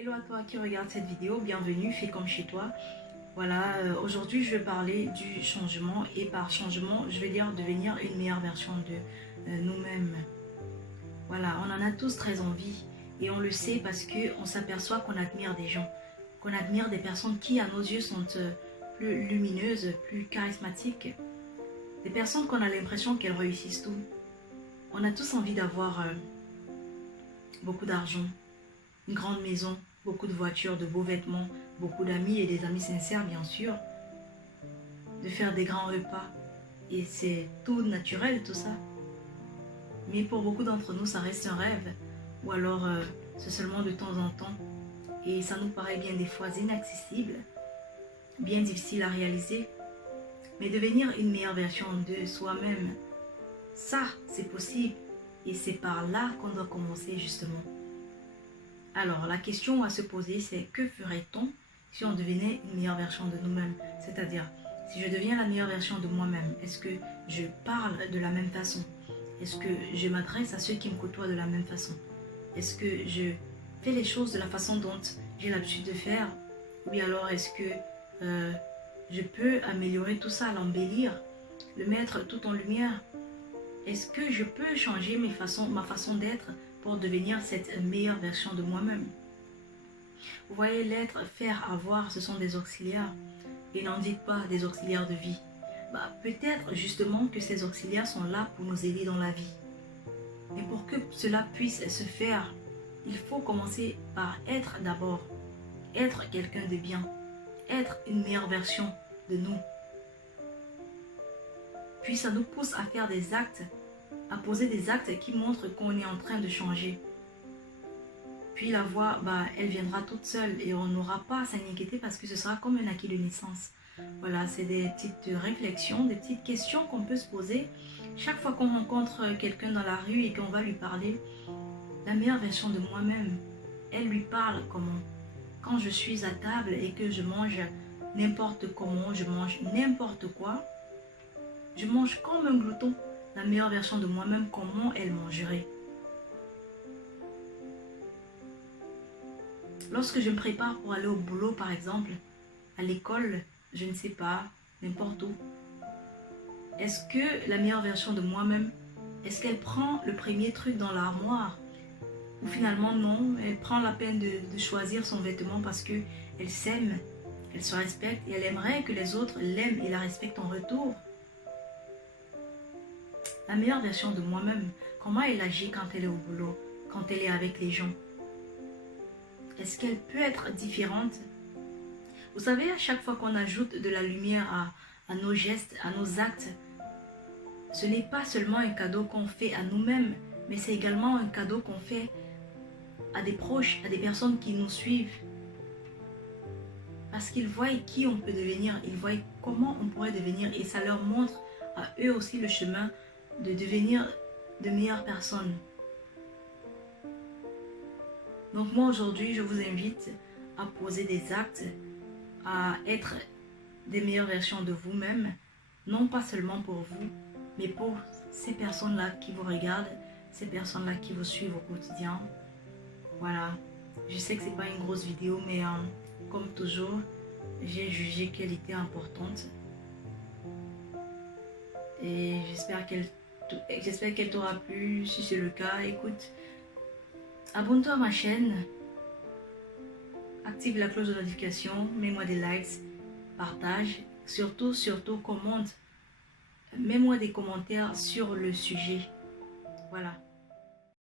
Hello à toi qui regarde cette vidéo, bienvenue, fais comme chez toi. Voilà, aujourd'hui je vais parler du changement et par changement, je vais dire devenir une meilleure version de nous-mêmes. Voilà, on en a tous très envie et on le sait parce qu'on s'aperçoit qu'on admire des gens, qu'on admire des personnes qui à nos yeux sont plus lumineuses, plus charismatiques, des personnes qu'on a l'impression qu'elles réussissent tout. On a tous envie d'avoir beaucoup d'argent, une grande maison, beaucoup de voitures, de beaux vêtements, beaucoup d'amis et des amis sincères bien sûr, de faire des grands repas. Et c'est tout naturel tout ça. Mais pour beaucoup d'entre nous, ça reste un rêve. Ou alors c'est seulement de temps en temps. Et ça nous paraît bien des fois inaccessible, bien difficile à réaliser. Mais devenir une meilleure version de soi-même, ça c'est possible. Et c'est par là qu'on doit commencer justement. Alors, la question à se poser, c'est que ferait-on si on devenait une meilleure version de nous-mêmes? C'est-à-dire, si je deviens la meilleure version de moi-même, est-ce que je parle de la même façon? Est-ce que je m'adresse à ceux qui me côtoient de la même façon? Est-ce que je fais les choses de la façon dont j'ai l'habitude de faire? Ou alors est-ce que je peux améliorer tout ça, l'embellir, le mettre tout en lumière? Est-ce que je peux changer ma façon d'être pour devenir cette meilleure version de moi-même? Vous voyez, l'être, faire, avoir, ce sont des auxiliaires. Et n'en dites pas des auxiliaires de vie. Peut-être justement que ces auxiliaires sont là pour nous aider dans la vie. Mais pour que cela puisse se faire, il faut commencer par être d'abord. Être quelqu'un de bien. Être une meilleure version de nous. Puis ça nous pousse à faire des actes, à poser des actes qui montrent qu'on est en train de changer. Puis la voix, elle viendra toute seule et on n'aura pas à s'en inquiéter parce que ce sera comme un acquis de naissance. Voilà, c'est des petites réflexions, des petites questions qu'on peut se poser chaque fois qu'on rencontre quelqu'un dans la rue et qu'on va lui parler. La meilleure version de moi-même, elle lui parle comment? Quand je suis à table et que je mange n'importe comment, je mange n'importe quoi, je mange comme un glouton. La meilleure version de moi-même, comment elle mangerait? Lorsque je me prépare pour aller au boulot, par exemple, à l'école, je ne sais pas, n'importe où, est-ce que la meilleure version de moi-même, est-ce qu'elle prend le premier truc dans l'armoire? Ou finalement non, elle prend la peine de choisir son vêtement parce qu'elle s'aime, elle se respecte et elle aimerait que les autres l'aiment et la respectent en retour. La meilleure version de moi-même, comment elle agit quand elle est au boulot, quand elle est avec les gens? Est-ce qu'elle peut être différente? Vous savez, à chaque fois qu'on ajoute de la lumière à nos gestes, à nos actes, ce n'est pas seulement un cadeau qu'on fait à nous-mêmes, mais c'est également un cadeau qu'on fait à des proches, à des personnes qui nous suivent. Parce qu'ils voient qui on peut devenir, ils voient comment on pourrait devenir et ça leur montre à eux aussi le chemin de devenir de meilleures personnes. Donc moi aujourd'hui, je vous invite à poser des actes, à être des meilleures versions de vous-même, non pas seulement pour vous, mais pour ces personnes-là qui vous regardent, ces personnes-là qui vous suivent au quotidien. Voilà, je sais que c'est pas une grosse vidéo, mais comme toujours, j'ai jugé qu'elle était importante. Et j'espère qu'elle t'aura plu. Si c'est le cas, écoute, abonne-toi à ma chaîne, active la cloche de notification, mets-moi des likes, partage, surtout commente, mets-moi des commentaires sur le sujet. Voilà.